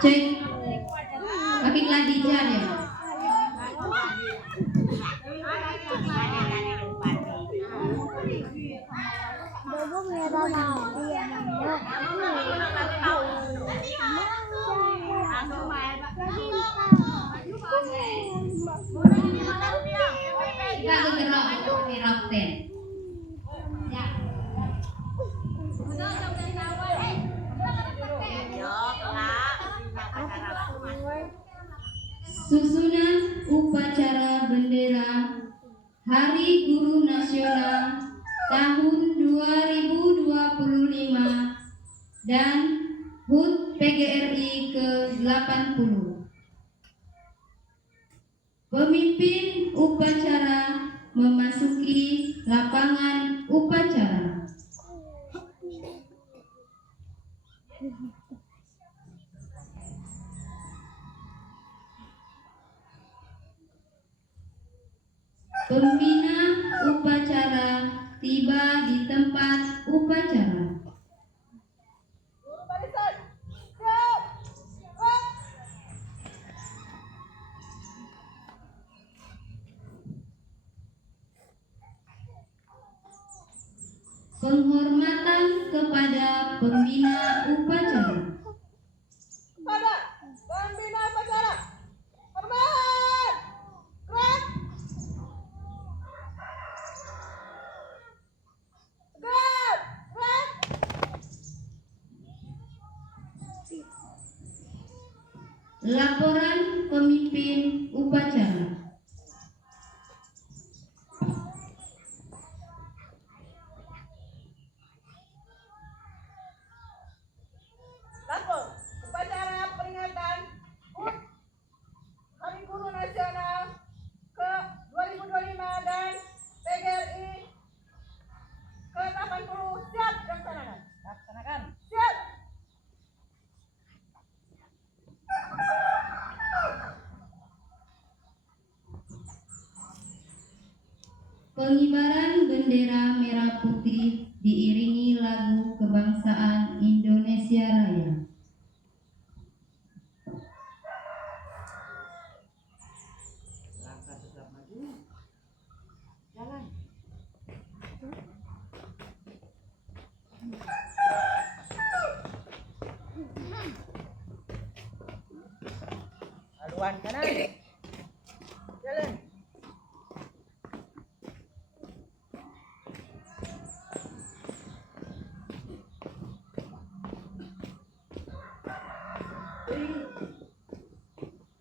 Cek pakai gladijar ya. Kita gerak ten. Susunan upacara bendera Hari Guru Nasional tahun 2025 dan HUT PGRI ke-80. Pemimpin upacara memasuki lapangan upacara. Pembina upacara tiba di tempat upacara. Penghormatan kepada pembina upacara. Pada pembina upacara, hormat, gerak, gerak. Laporan pemimpin upacara. Lapor upacara peringatan HUT Hari Guru Nasional ke 2025 dan PGRI ke-80 siap dilaksanakan. Siap. Pengibaran bendera merah putih diiringi lagu kebangsaan Indonesia Raya. Haluan kanan. Jalan.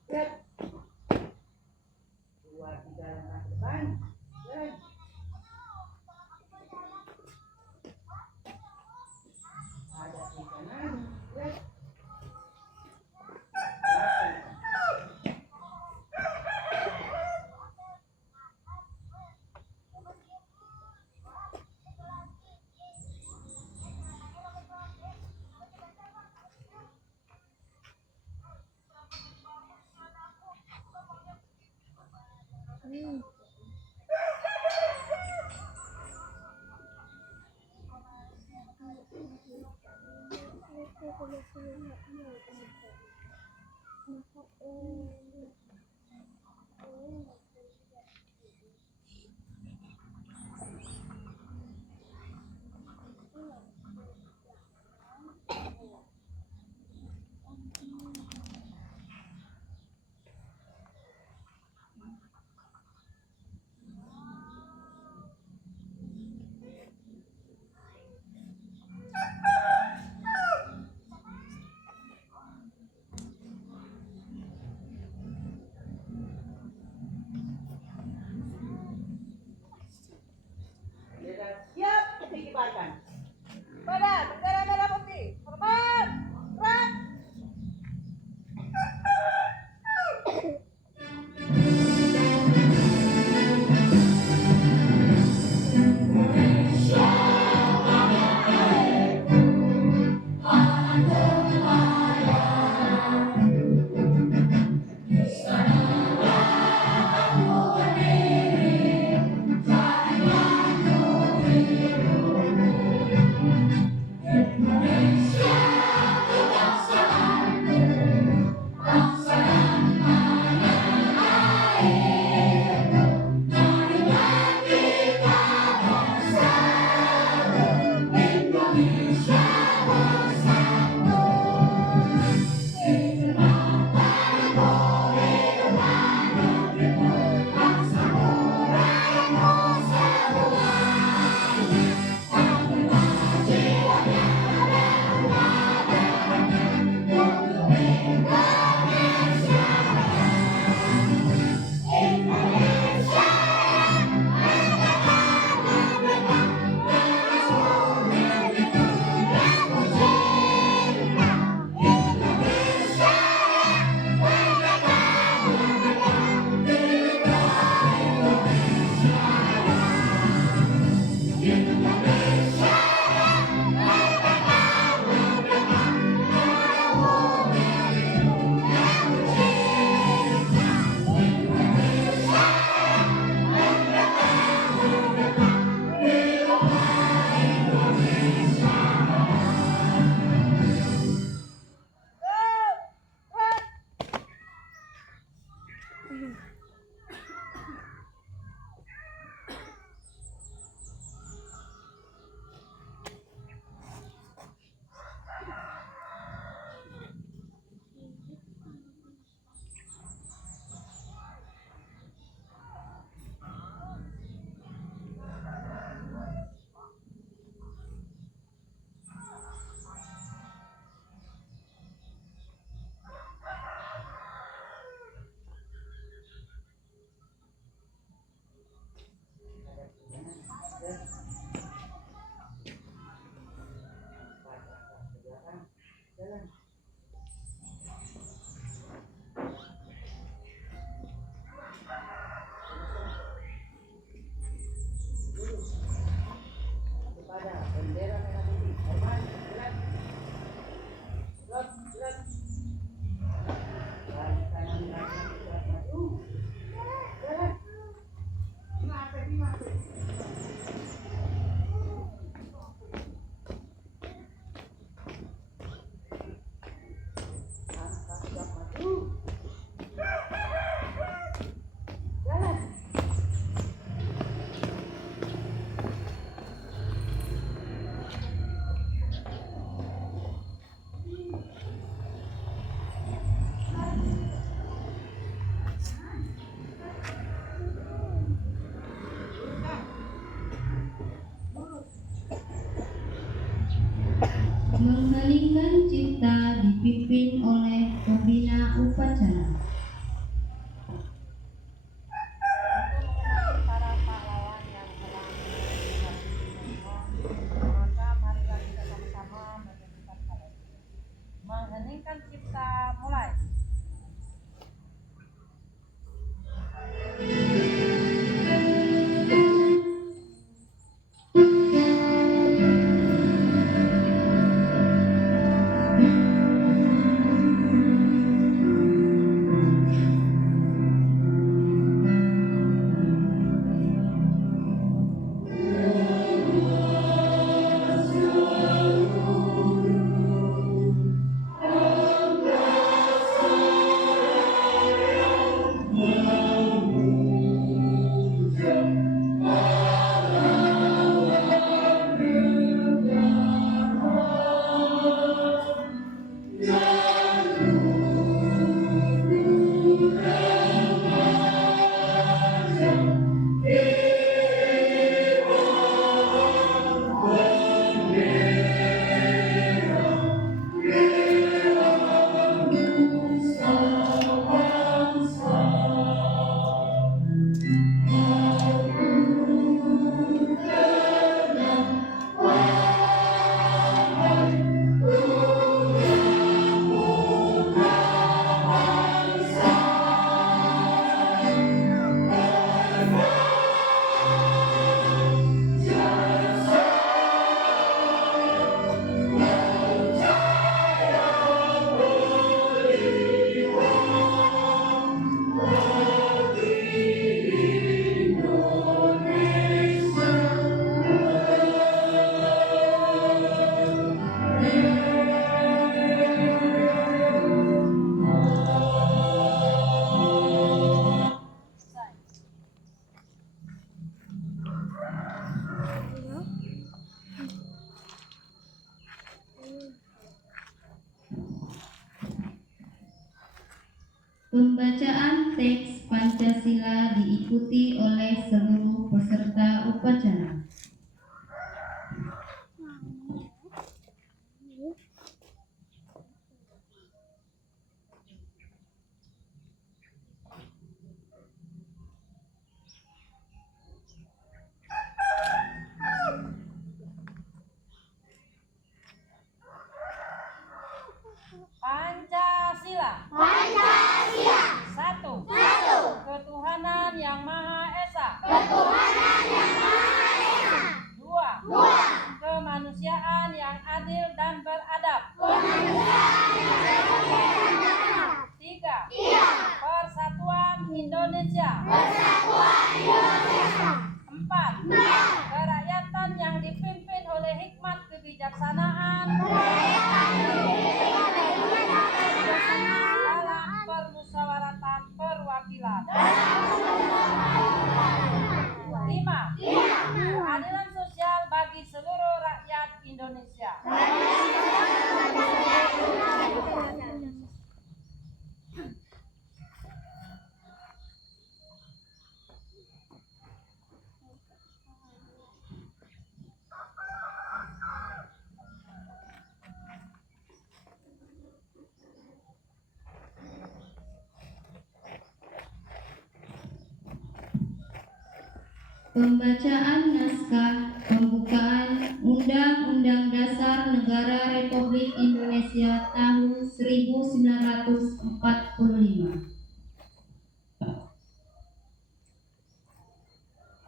Siap. 2, 3 langkah ke depan. Jalan. Ada di kanan. Siap. Mengheningkan cipta dipimpin oleh pembina upacara. Untuk mengenang para pahlawan yang telah menjadi maka marilah kita sama-sama menyanyikan kalian. Mengheningkan cipta mulai. Pembacaan teks Pancasila diikuti oleh seluruh peserta upacara. Pancasila. Satu. Ketuhanan yang Maha Esa. Dua. Kemanusiaan yang adil dan beradab. Tiga. Persatuan Indonesia. Empat. Kerakyatan yang dipimpin oleh hikmat kebijaksanaan dalam permusyawaratan perwakilan. 5. Keadilan sosial bagi seluruh rakyat Indonesia. Pembacaan naskah pembukaan Undang-Undang Dasar Negara Republik Indonesia tahun 1945.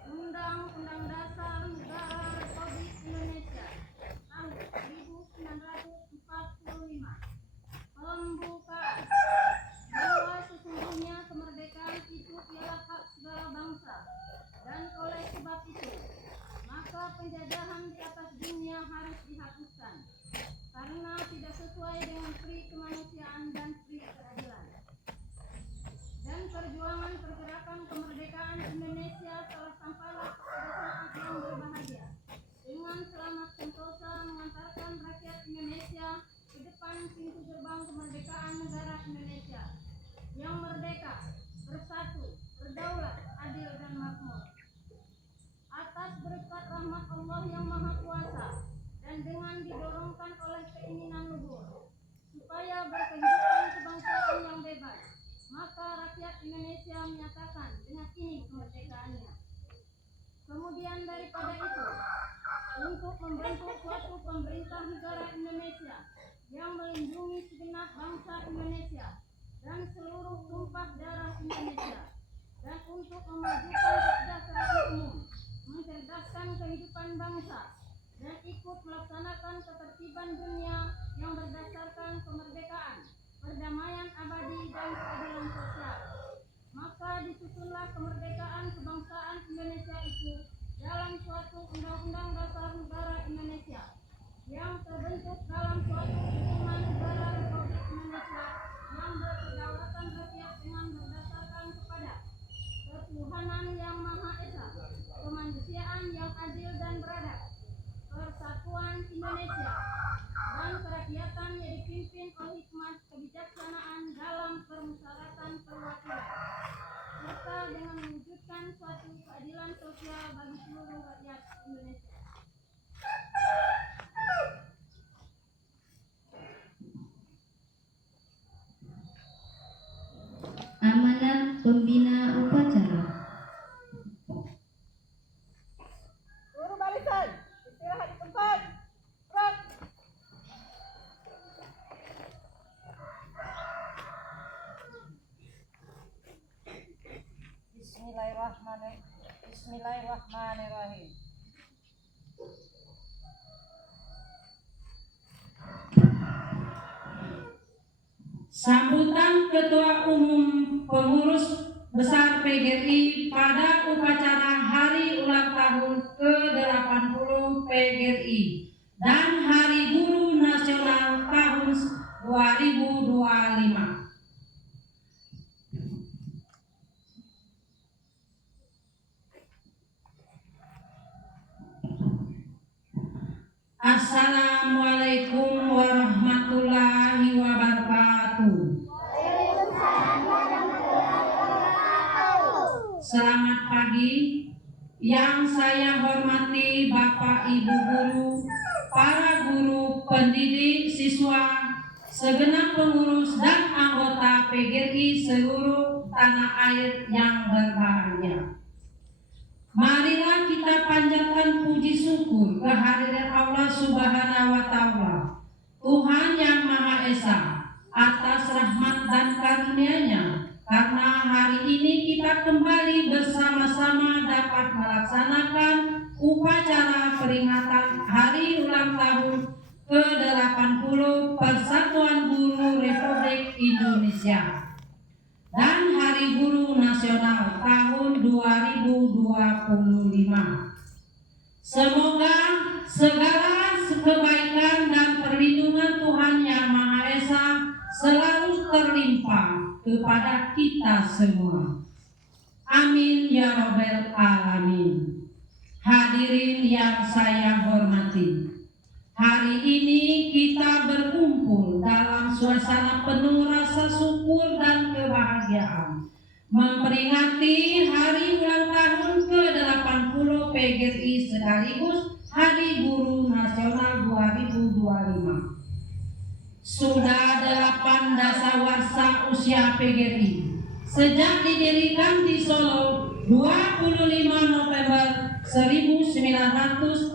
Undang-Undang Dasar Negara Republik Indonesia tahun 1945. Pembukaan. Bahwa sesungguhnya kemerdekaan itu ialah hak segala bangsa, dan oleh sebab itu maka penjajahan di atas dunia harus dihapuskan karena tidak sesuai dengan pri kemanusiaan dan pri keadilan. Dan perjuangan pergerakan kemerdekaan Indonesia telah sampailah pada saat yang berbahagia dengan selamat sentosa mengantarkan rakyat Indonesia ke depan pintu gerbang kemerdekaan negara Indonesia yang merdeka, bersatu, berdaulat, adil dan makmur. Atas berkat rahmat Allah yang Maha Kuasa dan dan dengan didorongkan oleh keinginan luhur supaya berkehidupan kebangsaan yang bebas, maka rakyat Indonesia menyatakan dengan ini kemerdekaannya. Kemudian daripada itu, untuk membentuk suatu pemerintah negara Indonesia yang melindungi segenap bangsa Indonesia dan seluruh tumpah darah Indonesia, dan untuk memajukan kesejahteraan umum, mencerdaskan kehidupan bangsa, dan ikut melaksanakan ketertiban dunia yang berdasarkan kemerdekaan, perdamaian abadi, dan keadilan sosial. Maka disusunlah kemerdekaan kebangsaan Indonesia itu dalam suatu undang-undang dasar negara Indonesia yang terbentuk dalam suatu hukuman negara Republik Indonesia yang berkedaulatan rakyat dengan berdasarkan kepada ketuhanan yang Maha Esa, kemanusiaan yang adil dan beradab, persatuan Indonesia, dan kerakyatan yang dipimpin oleh hikmat kebijaksanaan dalam permusyawaratan perwakilan, serta dengan mewujudkan suatu keadilan sosial bagi seluruh rakyat Indonesia. Amanat Pembina Upacara. Seluruh barisan, istirahat di tempat. Gerak. Bismillahirrahmanirrahim. Sambutan Ketua Umum Pengurus Besar PGRI pada upacara Hari Ulang Tahun ke-80 PGRI dan Hari Guru Nasional tahun 2025. Assalamualaikum warahmatullahi wabarakatuh. Selamat pagi. Yang saya hormati Bapak Ibu guru, para guru, pendidik, siswa, segenap pengurus dan anggota PGRI seluruh tanah air yang berbahagia. Marilah kita panjatkan puji syukur kehadiran Allah Subhanahu wa Ta'ala, Tuhan yang Maha Esa, atas rahmat dan karunia-Nya, karena hari ini kita kembali bersama-sama dapat melaksanakan upacara peringatan Hari Ulang Tahun ke-80 Persatuan Guru Republik Indonesia dan Hari Guru Nasional tahun 2025. Semoga segala kebaikan dan perlindungan Tuhan Yang Maha Esa selalu terlimpah kepada kita semua. Amin ya Rabbal Alamin. Hadirin yang saya hormati, hari ini kita berkumpul dalam suasana penuh rasa syukur dan kebahagiaan, memperingati Hari Ulang Tahun ke-80 PGRI sekaligus Hari Guru Nasional 2025. Sudah 8 dasawarsa usia PGRI sejak didirikan di Solo 25 November 1945,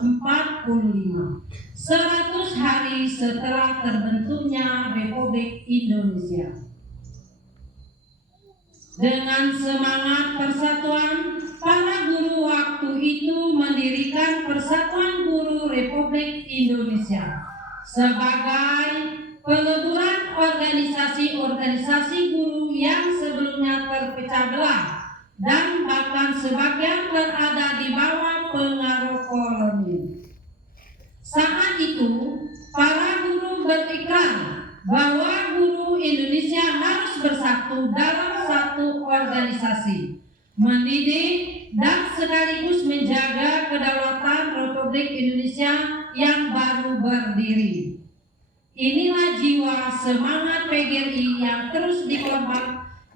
100 hari setelah terbentuknya Republik Indonesia. Dengan semangat persatuan, para guru waktu itu mendirikan Persatuan Guru Republik Indonesia sebagai peleburan organisasi-organisasi guru yang sebelumnya terpecah belah dan bahkan sebagian berada di bawah pengaruh kolonial. Saat itu, para guru berikrar bahwa guru Indonesia harus bersatu dalam satu organisasi, mendidik dan sekaligus menjaga kedaulatan Republik Indonesia yang baru berdiri. Inilah jiwa semangat PGRI yang terus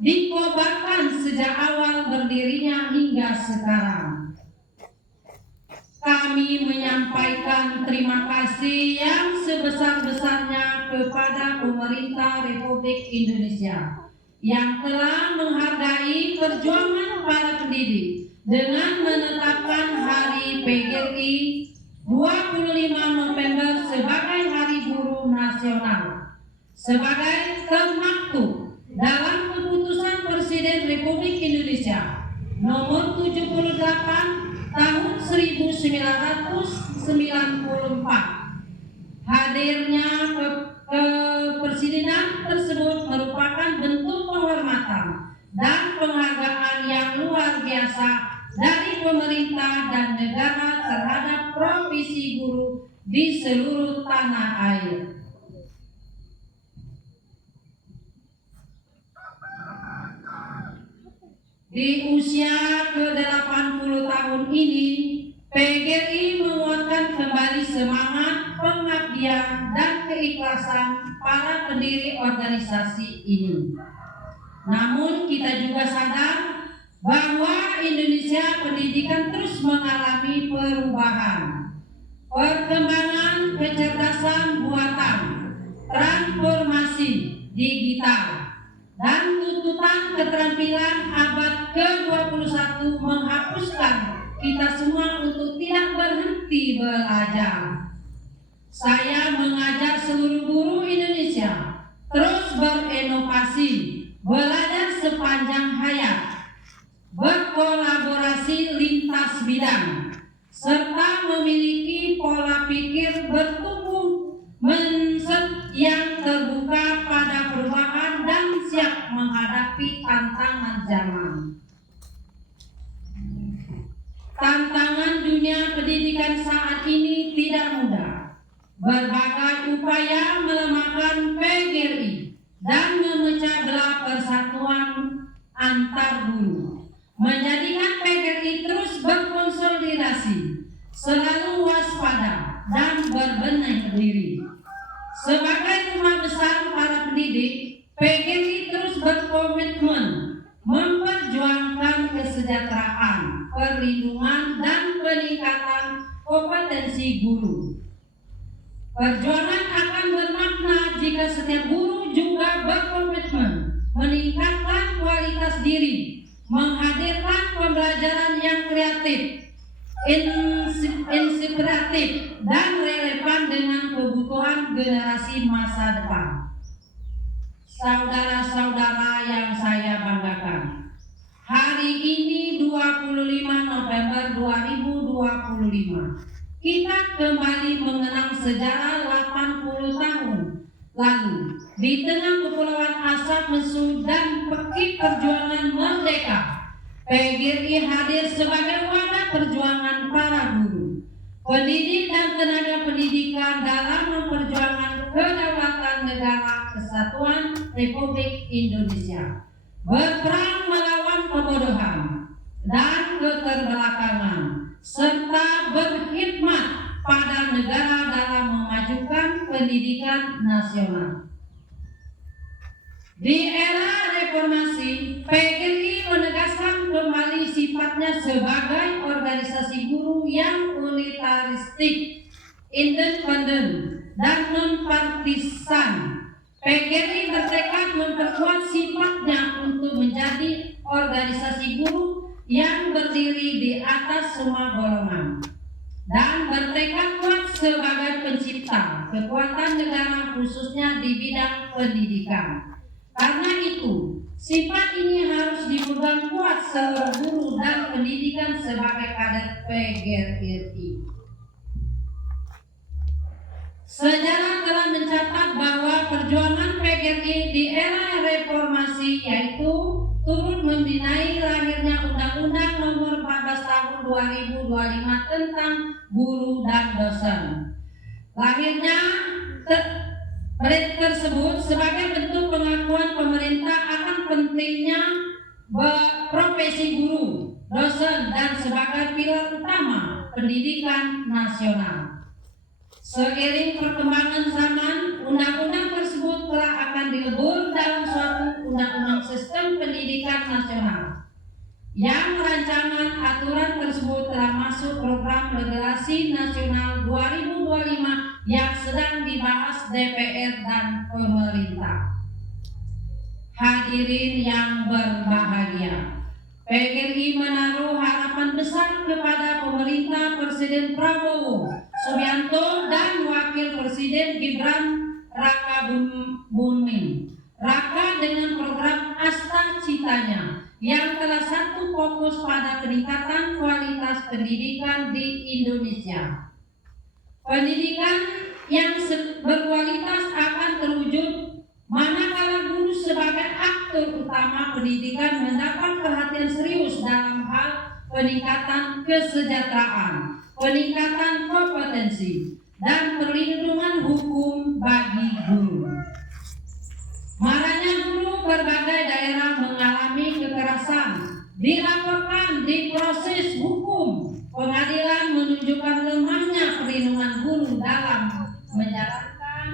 dikobarkan sejak awal berdirinya hingga sekarang. kami menyampaikan terima kasih yang sebesar-besarnya kepada pemerintah Republik Indonesia yang telah menghargai perjuangan para pendidik dengan menetapkan Hari PGRI 25 November sebagai Hari Guru Nasional sebagai termaktub dalam keputusan Presiden Republik Indonesia nomor 78 tahun 1994. Hadirnya kepresidenan tersebut merupakan bentuk penghormatan dan penghargaan yang luar biasa dari pemerintah dan negara terhadap profesi guru di seluruh tanah air. Di usia ke-80 tahun ini, PGRI menguatkan kembali semangat, pengabdian, dan keikhlasan para pendiri organisasi ini. Namun kita juga sadar bahwa Indonesia pendidikan terus mengalami perubahan, perkembangan kecerdasan buatan, transformasi digital, dan tuntutan keterampilan abad ke-21 menghapuskan kita semua untuk tidak berhenti belajar. Saya mengajak seluruh guru Indonesia terus berinovasi, belajar sepanjang hayat, berkolaborasi lintas bidang, serta memiliki pola pikir bertumbuh yang terbuka pada perubahan dan siap menghadapi tantangan zaman. Tantangan dunia pendidikan saat ini tidak mudah. Berbagai upaya melemahkan PGRI dan memecah belah persatuan antar guru menjadikan PGRI terus berkonsolidasi, selalu waspada dan berbenah diri. Sebagai rumah besar para pendidik, PGRI terus berkomitmen memperjuangkan kesejahteraan, perlindungan, dan peningkatan kompetensi guru. Perjuangan akan bermakna jika setiap guru juga berkomitmen meningkatkan kualitas diri, menghadirkan pembelajaran yang kreatif, inspiratif, dan relevan dengan kebutuhan generasi masa depan. Saudara-saudara yang saya banggakan, hari ini 25 November 2025, kita kembali mengenang sejarah 80 tahun lalu di tengah kepulauan asap mesum dan pekik perjuangan merdeka. PGRI hadir sebagai wadah perjuangan para guru, pendidik, dan tenaga pendidikan dalam memperjuangkan kedaulatan negara kesatuan Republik Indonesia, berperang melawan kebodohan dan keterbelakangan, serta berkhidmat pada negara dalam memajukan pendidikan nasional. Di era reformasi, PGRI menegaskan kembali sifatnya sebagai organisasi guru yang unitaristik, independen, dan non-partisan. PGRI bertekad memperkuat sifatnya untuk menjadi organisasi guru yang berdiri di atas semua golongan dan bertekad kuat sebagai pencipta kekuatan negara khususnya di bidang pendidikan. Karena itu, sifat ini harus dipegang kuat seluruh guru dan pendidikan sebagai kader PGRI. Sejarah telah mencatat bahwa perjuangan PGRI di era reformasi yaitu turut membenahi lahirnya Undang-Undang Nomor 14 Tahun 2025 tentang guru dan dosen. Lahirnya tersebut sebagai bentuk pengakuan pemerintah akan pentingnya profesi guru, dosen, dan sebagai pilar utama pendidikan nasional. Seiring perkembangan zaman, undang-undang tersebut telah akan dilebur dalam suatu undang-undang sistem pendidikan nasional yang rancangan aturan tersebut telah masuk program Regulasi Nasional 2025 yang sedang dibahas DPR dan pemerintah. Hadirin yang berbahagia, PGRI menaruh harapan besar kepada pemerintah Presiden Prabowo Subianto dan Wakil Presiden Gibran Raka Buming Raka dengan program Asta Citanya yang telah satu fokus pada peningkatan kualitas pendidikan di Indonesia. Pendidikan yang berkualitas akan terwujud manakala guru sebagai aktor utama pendidikan mendapat perhatian serius dalam hal peningkatan kesejahteraan, peningkatan kompetensi, dan perlindungan hukum bagi guru. Maraknya guru berbagai daerah mengalami kekerasan dilaporkan di proses hukum. Pengadilan menunjukkan lemahnya perlindungan guru dalam menjalankan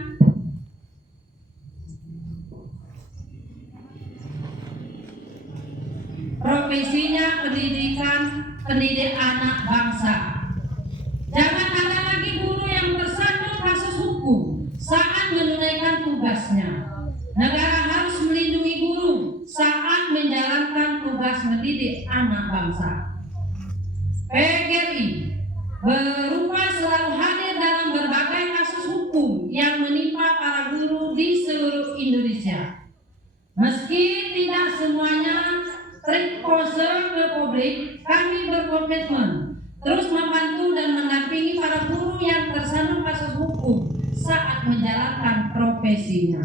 profesinya pendidik anak bangsa. Jangan ada lagi guru yang tersandung kasus hukum saat menunaikan tugasnya. Negara harus melindungi guru saat menjalankan tugas mendidik anak bangsa. PGRI berupa selalu hadir dalam berbagai kasus hukum yang menimpa para guru di seluruh Indonesia. Meski tidak semuanya terexpose ke publik, kami berkomitmen terus membantu dan mendampingi para guru yang tersandung kasus hukum saat menjalankan profesinya.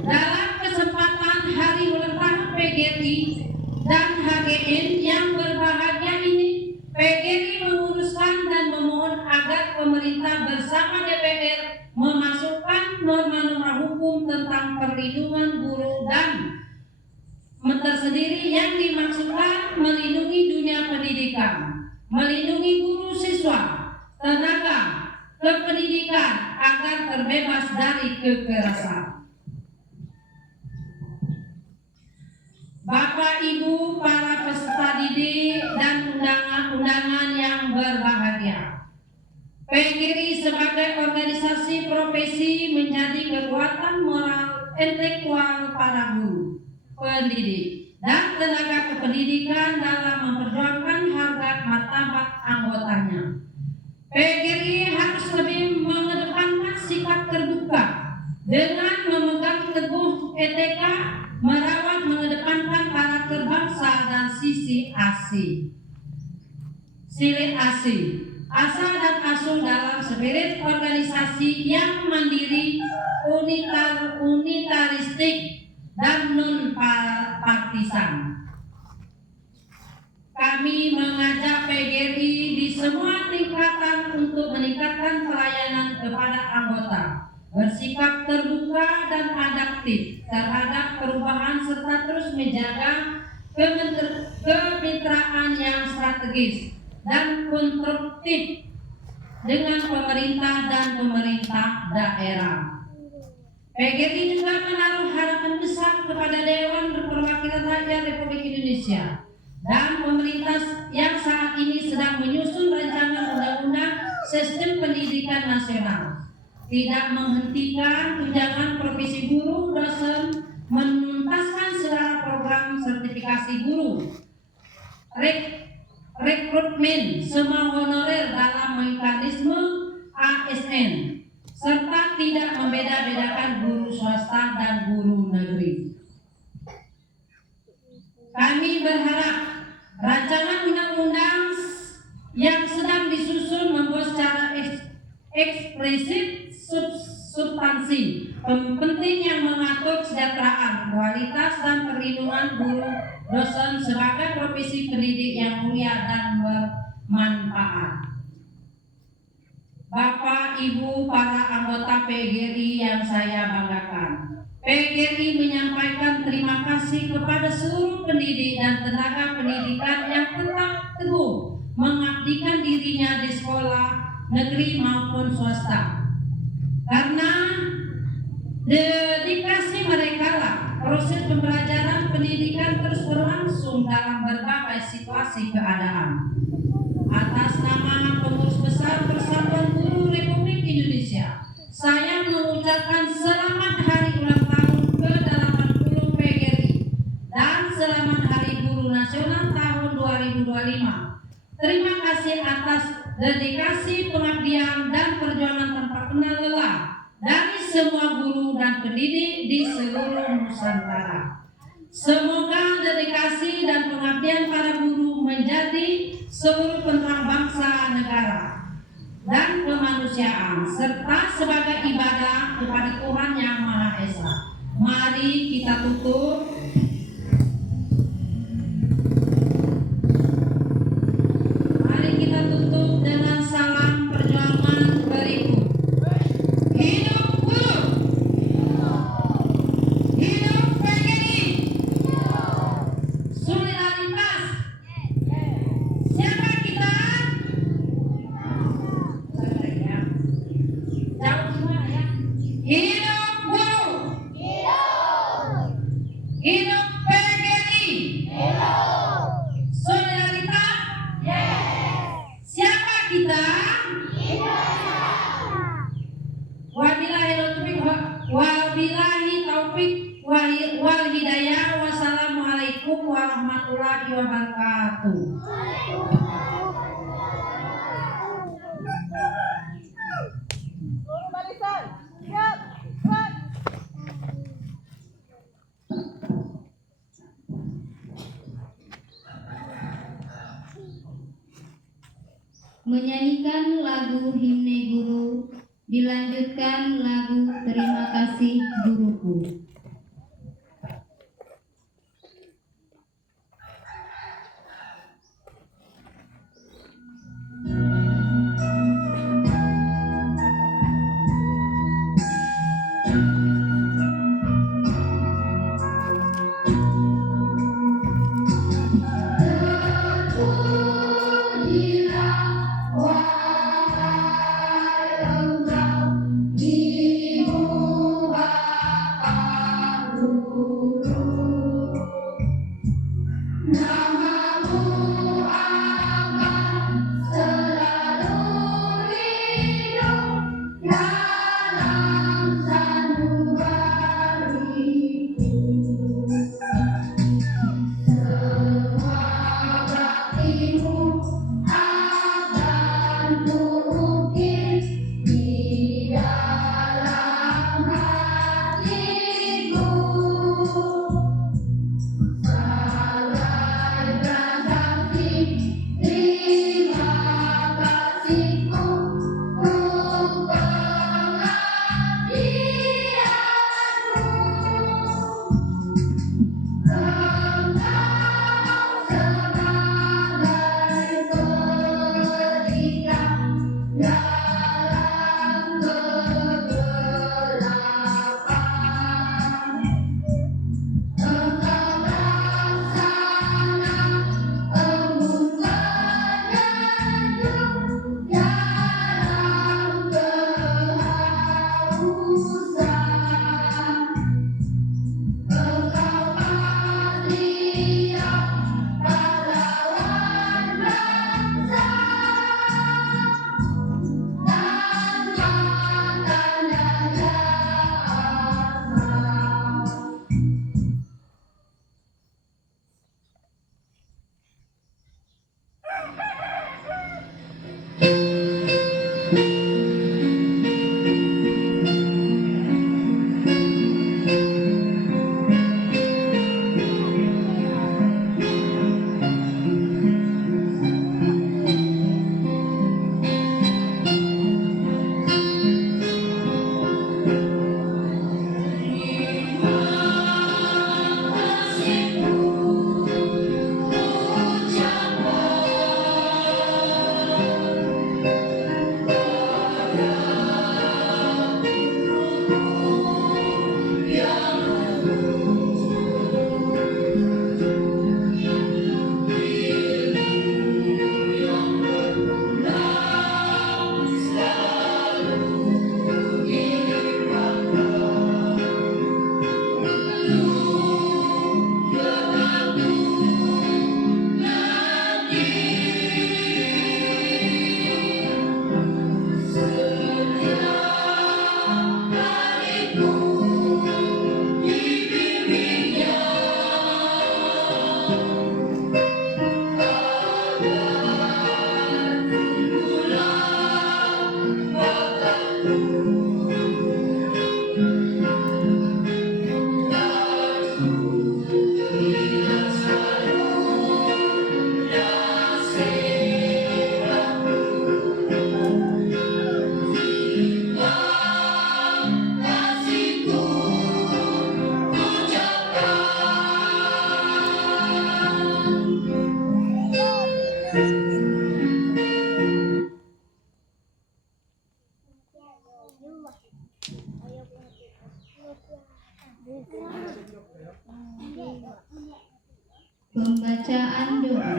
Dalam kesempatan hari ulang tahun PGRI dan HGN yang berbahagia ini, PGRI menguruskan dan memohon agar pemerintah bersama DPR memasukkan norma-norma hukum tentang perlindungan guru dan tersendiri yang dimaksudkan melindungi dunia pendidikan, melindungi guru siswa, tenaga kependidikan agar terbebas dari kekerasan. Bapak Ibu para peserta didik dan undangan yang berbahagia, PGRI sebagai organisasi profesi menjadi kekuatan moral intelektual para guru, pendidik, dan tenaga kependidikan dalam memperjuangkan harga martabat anggotanya. PGRI harus lebih mengedepankan sikap terbuka dengan memegang teguh etika, merawat mengedepankan karakter bangsa dan sisi asih. Sila asih, asa dan asuh dalam spirit organisasi yang mandiri, unitaristik, dan non-partisan. Kami mengajak PGRI di semua tingkatan untuk meningkatkan pelayanan kepada anggota, bersikap terbuka dan adaptif terhadap perubahan serta terus menjaga kemitraan yang strategis dan konstruktif dengan pemerintah dan pemerintah daerah. PGRI juga menaruh harapan besar kepada Dewan Perwakilan Rakyat Republik Indonesia dan pemerintah yang saat ini sedang menyusun rancangan undang-undang sistem pendidikan nasional, tidak menghentikan tunjangan profesi guru dosen, menuntaskan segala program sertifikasi guru, rekrutmen semua honorer dalam mekanisme ASN, serta tidak membeda-bedakan guru swasta dan guru negeri. Kami berharap rancangan undang-undang yang sedang disusun membuat secara eksplisit substansi penting yang mengatur kesejahteraan, kualitas, dan perlindungan guru dosen sebagai profesi pendidik yang mulia dan bermanfaat. Bapak, Ibu, para anggota PGRI yang saya banggakan, PGRI menyampaikan terima kasih kepada seluruh pendidik dan tenaga pendidikan yang tetap teguh mengabdikan dirinya di sekolah negeri maupun swasta. Karena dedikasi mereka lah proses pembelajaran pendidikan terus berlangsung dalam berbagai situasi keadaan. Atas nama Pengurus Besar Persatuan Guru Republik Indonesia, saya mengucapkan selamat hari ulang tahun ke-80 PGRI dan selamat Hari Guru Nasional tahun 2025. Terima kasih atas dedikasi, pengabdian, dan perjuangan tanpa kenal lelah dari semua guru dan pendidik di seluruh Nusantara. Semoga dedikasi dan pengabdian para guru menjadi seluruh penerang bangsa, negara, dan kemanusiaan, serta sebagai ibadah kepada Tuhan Yang Maha Esa. Mari kita tutup. Mari kita tutup dengan salam perjuangan berikut. Hidup guru. Hidup PGRI. Solidaritas. Siapa kita? Jauh semua ya. Hidup guru. Hidup PGRI. Solidaritas. Siapa kita? Wabillahi taufik wal hidayah. Wassalamualaikum warahmatullahi wabarakatuh. Guru barisan, siap, gerak. Menyanyikan lagu himne guru, dilanjutkan lagu Terima Kasih Guruku. Wahai engkau ibu bapa Pembacaan doa.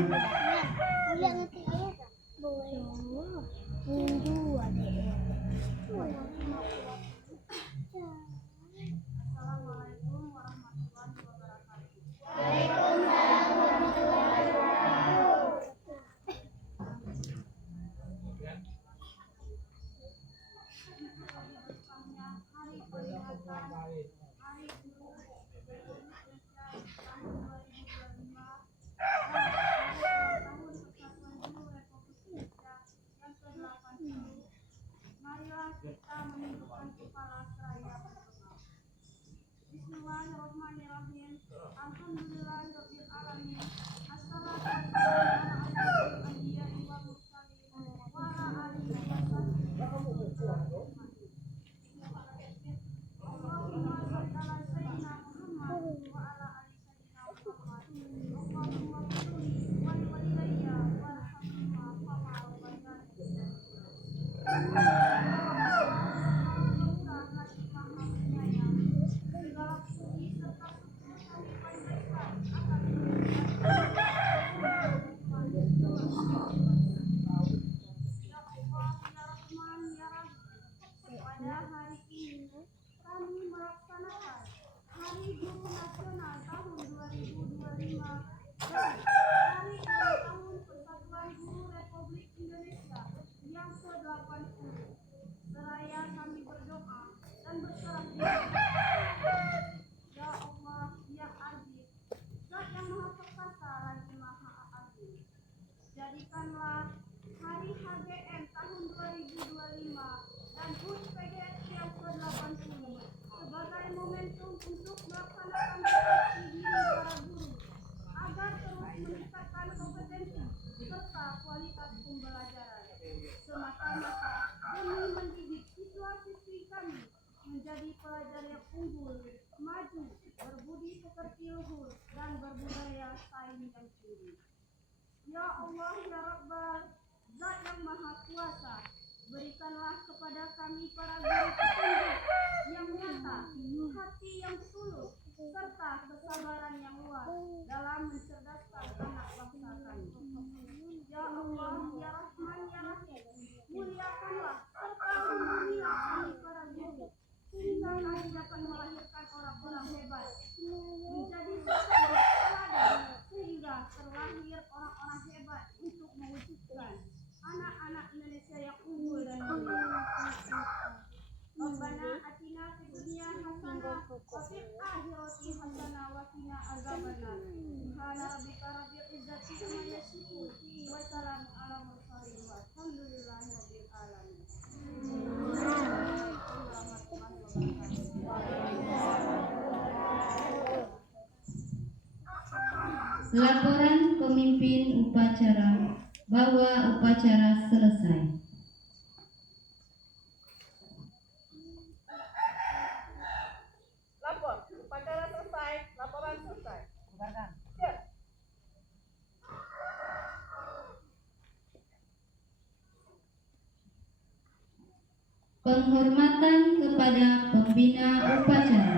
Assalamualaikum warahmatullahi wabarakatuh. Hari peringatan Hari Guru Republik Indonesia tahun 2025 dan tahun Persatuan Guru Republik Indonesia yang ke-80. Marilah kita menundukkan kepala seraya berdoa. Bismillahirrahmanirrahim. Alhamdulillahirabbil alamin. Assalatu wassalamu ala asyrofil anbiya'i wal mursalin wa ala alihi wa sahbihi ajmain. Allahumma shalli ala sayyidina Muhammad wa ala ali sayyidina Muhammad. Allahumma ighfirli wa li walidayya warhamhuma kama rabbayani pada hari ini kami melaksanakan Hari Guru Nasional tahun 2025 dan Hari Ulang Tahun Persatuan Guru Republik Indonesia yang ke-80. Seraya kami berdoa dan berserah diri. Ya Allah, Ya Aziz, Zat yang Maha Perkasa lagi Maha Agung. Jadikanlah Hari HGM tahun 2025 dan HUT PGRI yang ke-80 sebagai momentum untuk melaksanakan refleksi diri para guru agar terus meningkatkan kompetensi serta kualitas pembelajaran semata-mata demi mendidik siswa-siswi kami menjadi pelajar yang unggul, maju, berbudi pekerti luhur dan berbudaya saing yang tinggi. Ya Allah, Ya Rabbal, Zat yang Maha Kuasa, berikanlah kepada kami para guru petunjuk yang nyata, hati yang tulus, serta kesabaran yang luas dalam mencerdaskan anak bangsa kami. Ya Allah, Ya Rahman, Ya Rahim, muliakanlah serta lindungilah kami para guru, sehingga kami dapat melahirkan orang-orang hebat, menjadi sosok teladan, sehingga terlahir orang-orang hebat untuk mewujudkan anak-anak Indonesia yang unggul dan mulia. Rabbana atina fid dunya hasanah wa fil akhirati hasanah wa qina azabannar. Subhana rabbika rabbil izzati amma yasifun wa salamun ala mursalin walhamdulillahi rabbil alamin. Laporan pemimpin upacara bahwa upacara selesai. Lapor, upacara selesai, laporan selesai. Siap. Penghormatan kepada pembina upacara.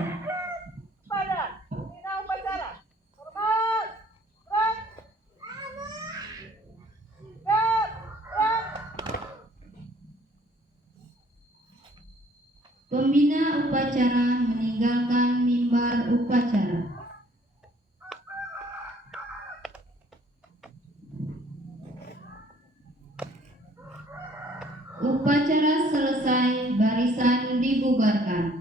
Pada pembina upacara. Hormat. Gerak. Gerak. Pembina upacara meninggalkan mimbar upacara. Upacara selesai, barisan dibubarkan.